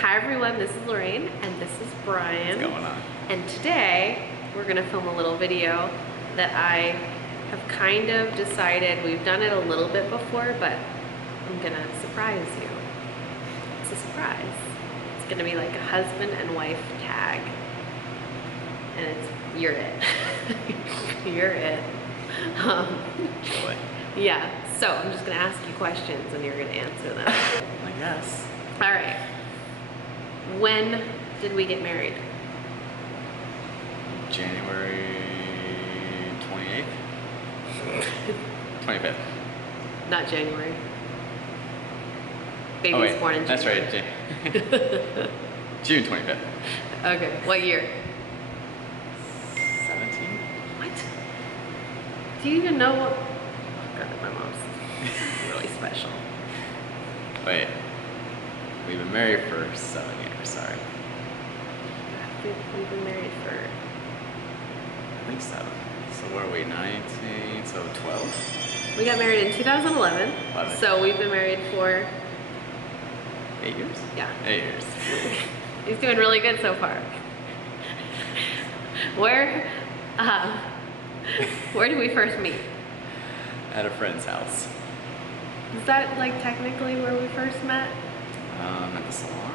Hi everyone, this is Lorraine and this is Brian. What's going on? And today we're gonna film a little video that I have kind of decided, we've done it a little bit before, but I'm gonna surprise you. It's a surprise. It's gonna be like a husband and wife tag. And you're it. You're it. Really? Yeah, so I'm just gonna ask you questions and you're gonna answer them. I guess. All right. When did we get married? January 28th? 25th. Not January. Baby's Oh, wait, born in January. that's right. June 25th. Okay, what year? 17? What? Do you even know what? Oh God, my mom's really special. Wait. We've been married for 7 years, sorry. We've been married for... I think 7. So what are we, 19? So 12? We got married in 2011. 11. So we've been married for... 8 years? Yeah. 8 years. He's doing really good so far. Where did we first meet? At a friend's house. Is that like technically where we first met? At the salon?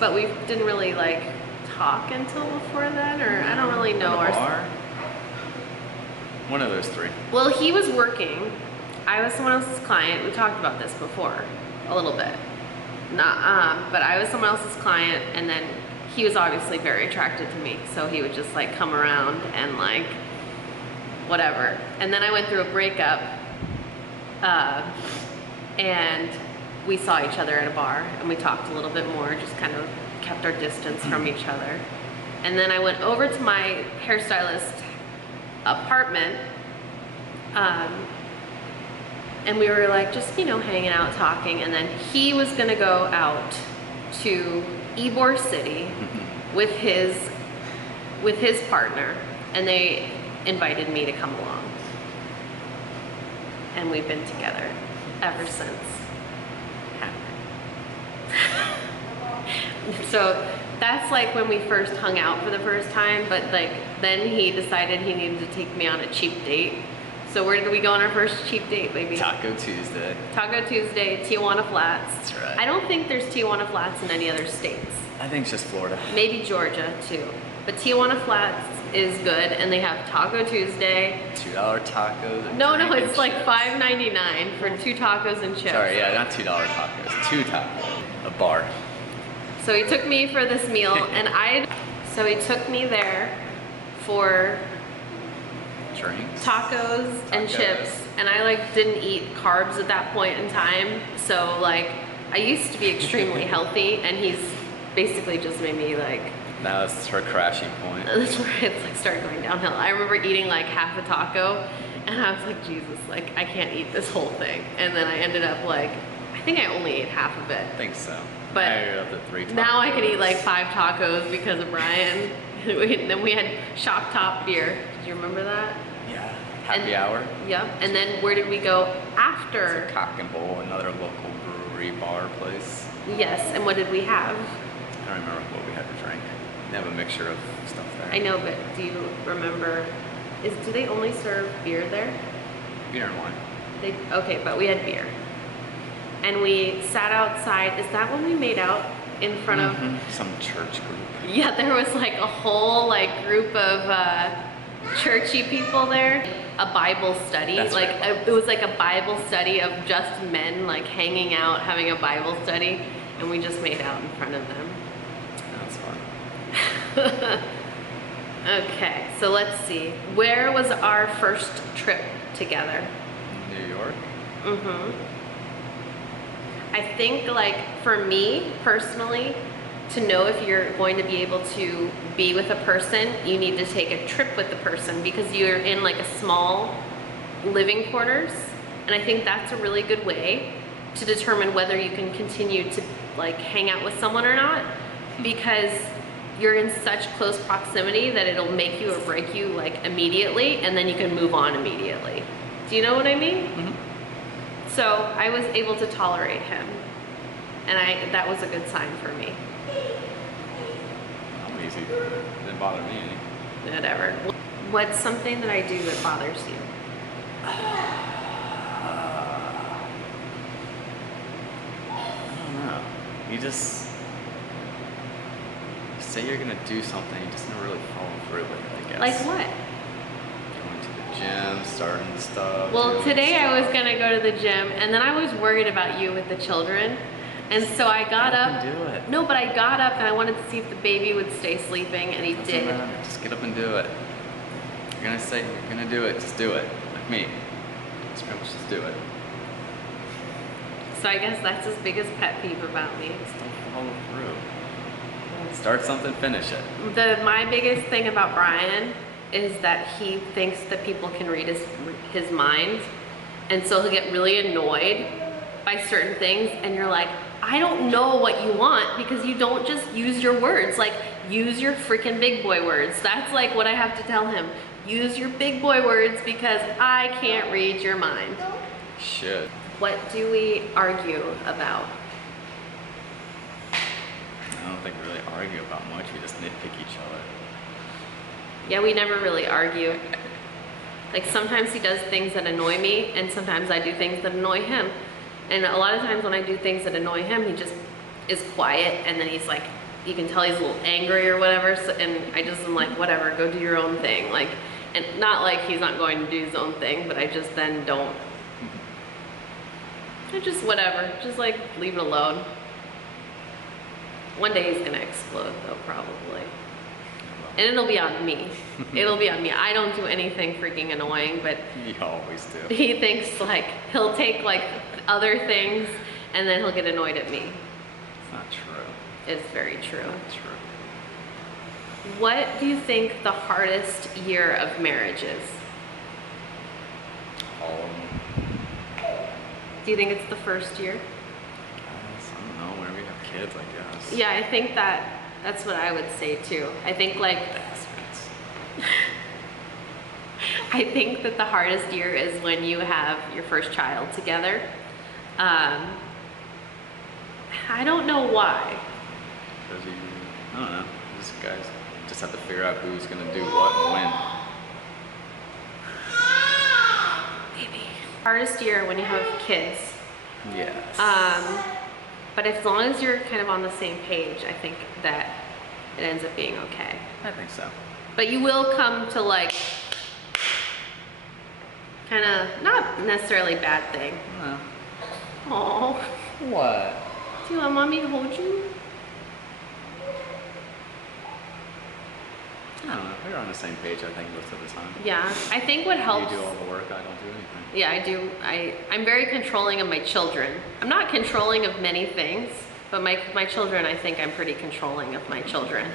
But we didn't really like talk until before then, or I don't really know. At a bar? One of those three. Well, he was working. I was someone else's client. We talked about this before a little bit. Not, but I was someone else's client, and then he was obviously very attracted to me, so he would just like come around and like whatever. And then I went through a breakup, and we saw each other at a bar, and we talked a little bit more, just kind of kept our distance from each other. And then I went over to my hairstylist apartment, and we were like just, you know, hanging out, talking, and then he was gonna go out to Ybor City with his partner, and they invited me to come along. And we've been together ever since. So that's like when we first hung out for the first time, but like then he decided he needed to take me on a cheap date. So where did we go on our first cheap date, baby? Taco Tuesday. Taco Tuesday, Tijuana Flats. That's right. I don't think there's Tijuana Flats in any other states. I think it's just Florida. Maybe Georgia too. But Tijuana Flats is good, and they have Taco Tuesday. $2 tacos. No, it's like chips. $5.99 for 2 tacos and chips. Sorry, yeah, not $2 tacos. 2 tacos. A bar. So he took me for this meal, and so he took me there for Drinks. tacos and chips, and I like didn't eat carbs at that point in time. So like I used to be extremely healthy, and he's basically just made me like. Now that's her crashing point. That's where it's like started going downhill. I remember eating like half a taco, and I was like, Jesus, like I can't eat this whole thing. And then I ended up like, I think I only ate half of it. I think so. But I ate up to 3 tacos. now I can eat like 5 tacos because of Brian. Then we had Shock Top beer. Did you remember that? Yeah. Happy hour. Yep. And then where did we go after? It's a Cock and Bowl, another local brewery bar place. Yes. And what did we have? I don't remember what we had to drink. They have a mixture of stuff there. I know, but do you remember? Do they only serve beer there? Beer and wine. Okay, but we had beer. And we sat outside. Is that when we made out in front of? Some church group. Yeah, there was like a whole like group of churchy people there. A Bible study. That's like right. it was like a Bible study of just men like hanging out, having a Bible study, and we just made out in front of them. That's fun. Okay, so let's see. Where was our first trip together? New York. I think like for me personally, to know if you're going to be able to be with a person, you need to take a trip with the person because you're in like a small living quarters. And I think that's a really good way to determine whether you can continue to like hang out with someone or not, because you're in such close proximity that it'll make you or break you like immediately, and then you can move on immediately. Do you know what I mean? So I was able to tolerate him. And that was a good sign for me. I'm easy. Didn't bother me any. Whatever. What's something that I do that bothers you? I don't know. You just say you're gonna do something, you just never really follow through with it, I guess. Like what? Going to the gym, starting stuff. Well, doing today I was stuff. gonna go to the gym, and then I was worried about you with the children. And so I got up. Do it. No, but I got up and I wanted to see if the baby would stay sleeping, and he Doesn't did. matter. Just get up and do it. You're gonna say you're gonna do it, just do it. Like me. Just pretty much just do it. So I guess that's his biggest pet peeve about me. Just don't follow through. Start something, finish it. My biggest thing about Brian is that he thinks that people can read his mind, and so he'll get really annoyed by certain things, and you're like, I don't know what you want because you don't just use your words. Like, use your freaking big boy words. That's like what I have to tell him. Use your big boy words because I can't read your mind. Should. What do we argue about? I don't think we really argue about much. We just nitpick each other. Yeah, we never really argue. Like, sometimes he does things that annoy me, and sometimes I do things that annoy him. And a lot of times when I do things that annoy him, he just is quiet, and then he's like, you can tell he's a little angry or whatever, so, and I just am like, whatever, go do your own thing. Like, and not like he's not going to do his own thing, but I just then don't. I just, whatever, just like, leave it alone. One day he's gonna explode though, probably. And it'll be on me. It'll be on me. I don't do anything freaking annoying, but You always do. he thinks like, he'll take like other things and then he'll get annoyed at me. It's not true. It's very true. Not true. What do you think the hardest year of marriage is? All of them. Do you think it's the first year? I don't know. Whenever we have kids, I guess. Yeah, I think that's what I would say too. I think like, Bastards. I think that the hardest year is when you have your first child together. I don't know why. Because I don't know. These guys just have to figure out who's gonna do what and when. Maybe. Hardest year when you have kids. Yes. But as long as you're kind of on the same page, I think that it ends up being okay. I think so. But you will come to like, kind of, not necessarily bad thing. No. Oh, What? do you want mommy to hold you? I don't know. We're on the same page, I think, most of the time. Yeah, I think what helps. You do all the work, I don't do anything. Yeah, I do. I'm very controlling of my children. I'm not controlling of many things, but my children, I think I'm pretty controlling of my children.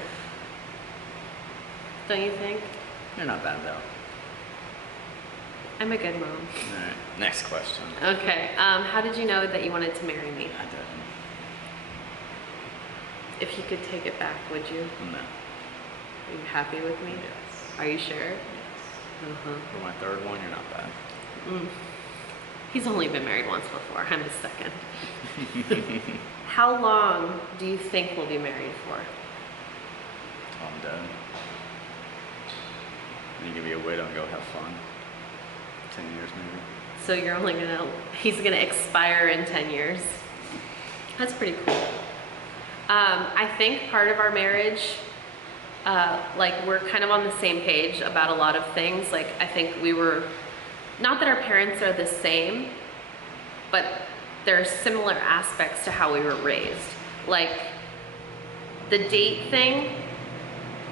Don't you think? You're not bad, though. I'm a good mom. Alright, next question. Okay, how did you know that you wanted to marry me? I didn't. If you could take it back, would you? No. Are you happy with me? Yes. Are you sure? Yes. Uh-huh. For my third one, you're not bad. He's only been married once before. I'm his second. How long do you think we'll be married for? Till I'm dead. And you can be a widow and go have fun. 10 years maybe. So you're only he's gonna expire in 10 years. That's pretty cool. I think part of our marriage, like we're kind of on the same page about a lot of things. Like I think not that our parents are the same, but there are similar aspects to how we were raised. Like the date thing,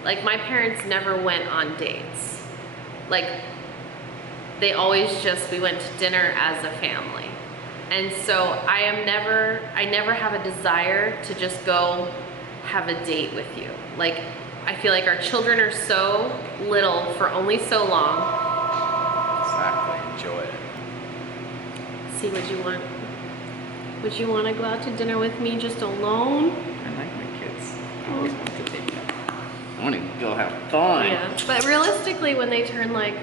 like my parents never went on dates. Like they always we went to dinner as a family. And so I never have a desire to just go have a date with you. Like I feel like our children are so little for only so long. Exactly, enjoy it. See, would you want to go out to dinner with me just alone? I like my kids. I always want to take them. I want to go have fun. Yeah, but realistically, when they turn like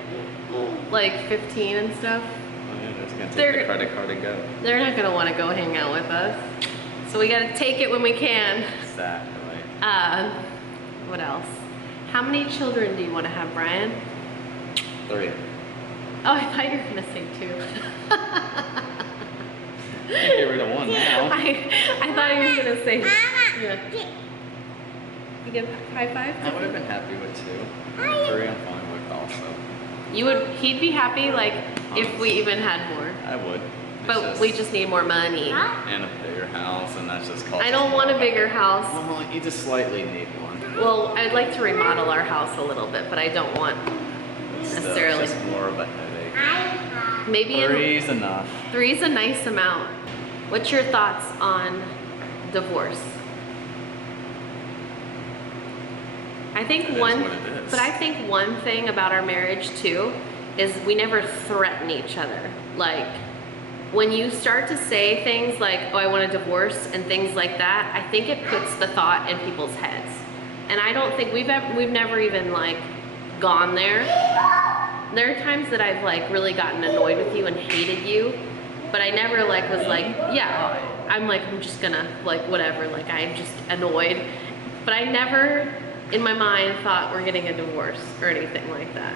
15 and stuff, Oh, yeah, that's gonna take They're- the credit card and go. they're not gonna want to go hang out with us. So we gotta take it when we can. Exactly. What else? How many children do you want to have, Brian? 3. Oh, I thought you were gonna say 2. Can't get rid of 1 now. I thought he was gonna say. Yeah. You get high five? I would have been happy with 2. 3 I'm fine with also. You would. He'd be happy like if we even had more. I would. But we just need more money. And a bigger house, and that's just costing. I don't want a bigger house. Well, you just slightly need one. Well, I'd like to remodel our house a little bit, but I don't want necessarily. It's just more of a headache. Maybe 3's enough. 3's a nice amount. What's your thoughts on divorce? I think It is one, what it is. but I think one thing about our marriage too is we never threaten each other. Like when you start to say things like, "Oh, I want a divorce," and things like that, I think it puts the thought in people's heads. And I don't think we've never even like gone there. There are times that I've like really gotten annoyed with you and hated you, but I never like was like, yeah, I'm just gonna like whatever, like I'm just annoyed. But I never in my mind thought we're getting a divorce or anything like that.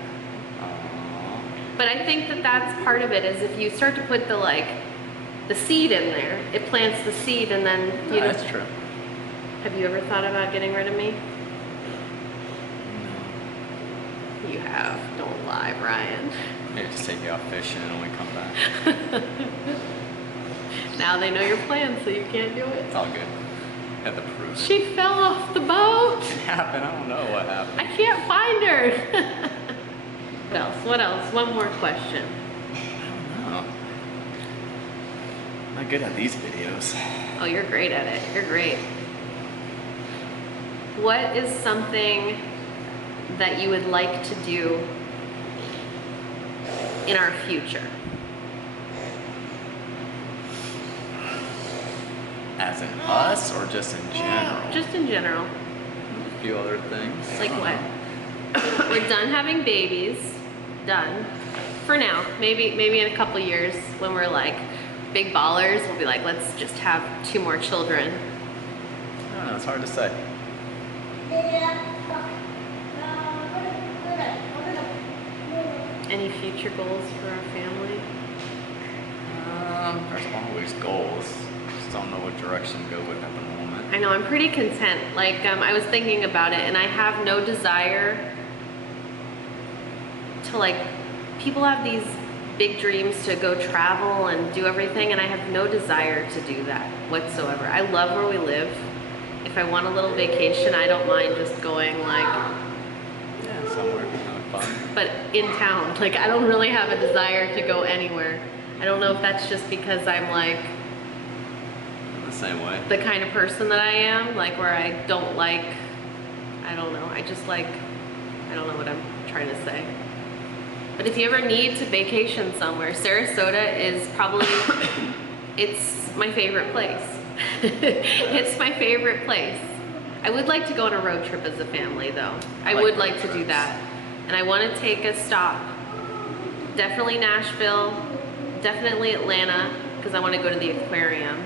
But I think that that's part of it is if you start to put the seed in there, it plants the seed and then you know. That's true. Have you ever thought about getting rid of me? No. You have. Don't lie, Brian. Maybe just take you out fishing when we come back. Now they know your plan, so you can't do it. It's all good. Have to prove it. She fell off the boat. It happened. I don't know what happened. I can't find her. What else? What else? One more question. I don't know. I'm not good at these videos. Oh, you're great at it. You're great. What is something that you would like to do in our future? As in us or just in general? Just in general. A few other things. Like I don't what? know. We're done having babies. Done. For now. Maybe in a couple years when we're like big ballers, we'll be like, let's just have 2 more children. I don't know. It's hard to say. Any future goals for our family? There's always goals. Just don't know what direction to go with at the moment. I know, I'm pretty content. Like, I was thinking about it and I have no desire to like, people have these big dreams to go travel and do everything and I have no desire to do that whatsoever. I love where we live. If I want a little vacation, I don't mind just going like, Yeah, somewhere kind of fun. but in town. Like, I don't really have a desire to go anywhere. I don't know if that's just because I'm like I'm the same way. the kind of person that I am, like where I don't like, I don't know, I just like, I don't know what I'm trying to say. But if you ever need to vacation somewhere, Sarasota is probably, it's my favorite place. It's my favorite place. I would like to go on a road trip as a family though. I would like to do that. And I want to take a stop. Definitely Nashville, definitely Atlanta, because I want to go to the aquarium.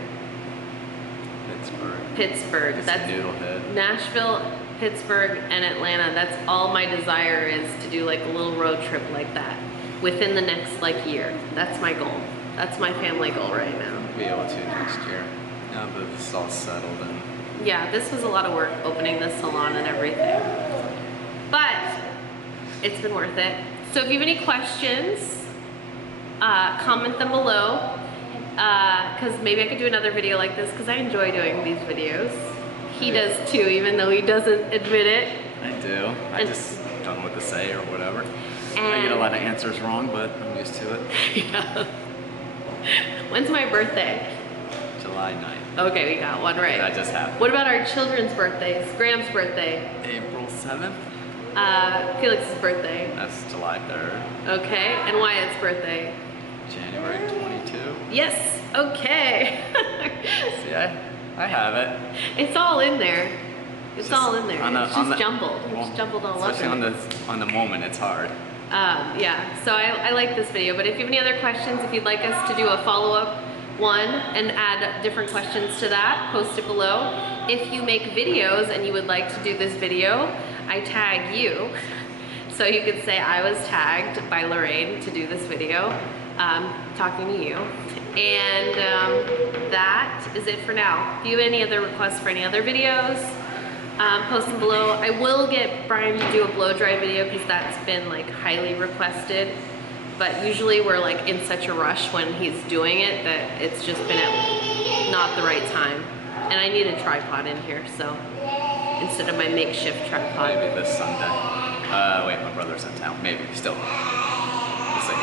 Pittsburgh. It's That's Noodlehead. Nashville, Pittsburgh, and Atlanta. That's all my desire is, to do like a little road trip like that within the next like year. That's my goal. That's my family goal right now. Be able to next year. Now that it's all settled and Yeah, this was a lot of work opening the salon and everything. But it's been worth it. So if you have any questions, comment them below. Because maybe I could do another video like this because I enjoy doing these videos. He does too, even though he doesn't admit it. I do. I just don't know what to say or whatever. I And get a lot of answers wrong, but I'm used to it. yeah. When's my birthday? July 9th. Okay, we got one right. That just happened. What about our children's birthdays? Graham's birthday. April 7th. Felix's birthday. That's July 3rd. Okay, and Wyatt's birthday. January 22. Yes, okay. See, I have it. It's all in there. It's Just all in there. It's just jumbled. It's well, just jumbled all up. Especially on the moment, it's hard. Yeah, so I like this video, but if you have any other questions, if you'd like us to do a follow-up one and add different questions to that, post it below. If you make videos and you would like to do this video, I tag you. So you could say I was tagged by Lorraine to do this video, talking to you. And that is it for now. If you have any other requests for any other videos, post them below. I will get Brian to do a blow dry video because that's been like highly requested. But usually we're like in such a rush when he's doing it that it's just been at not the right time. And I need a tripod in here, so instead of my makeshift tripod. Maybe this Sunday. Wait, my brother's in town. Maybe, still. We'll see.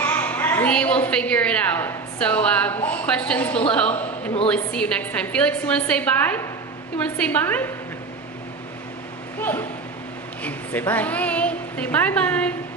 We will figure it out. So questions below, and we'll see you next time. Felix, you want to say bye? You want to say bye? Say bye. Say bye-bye.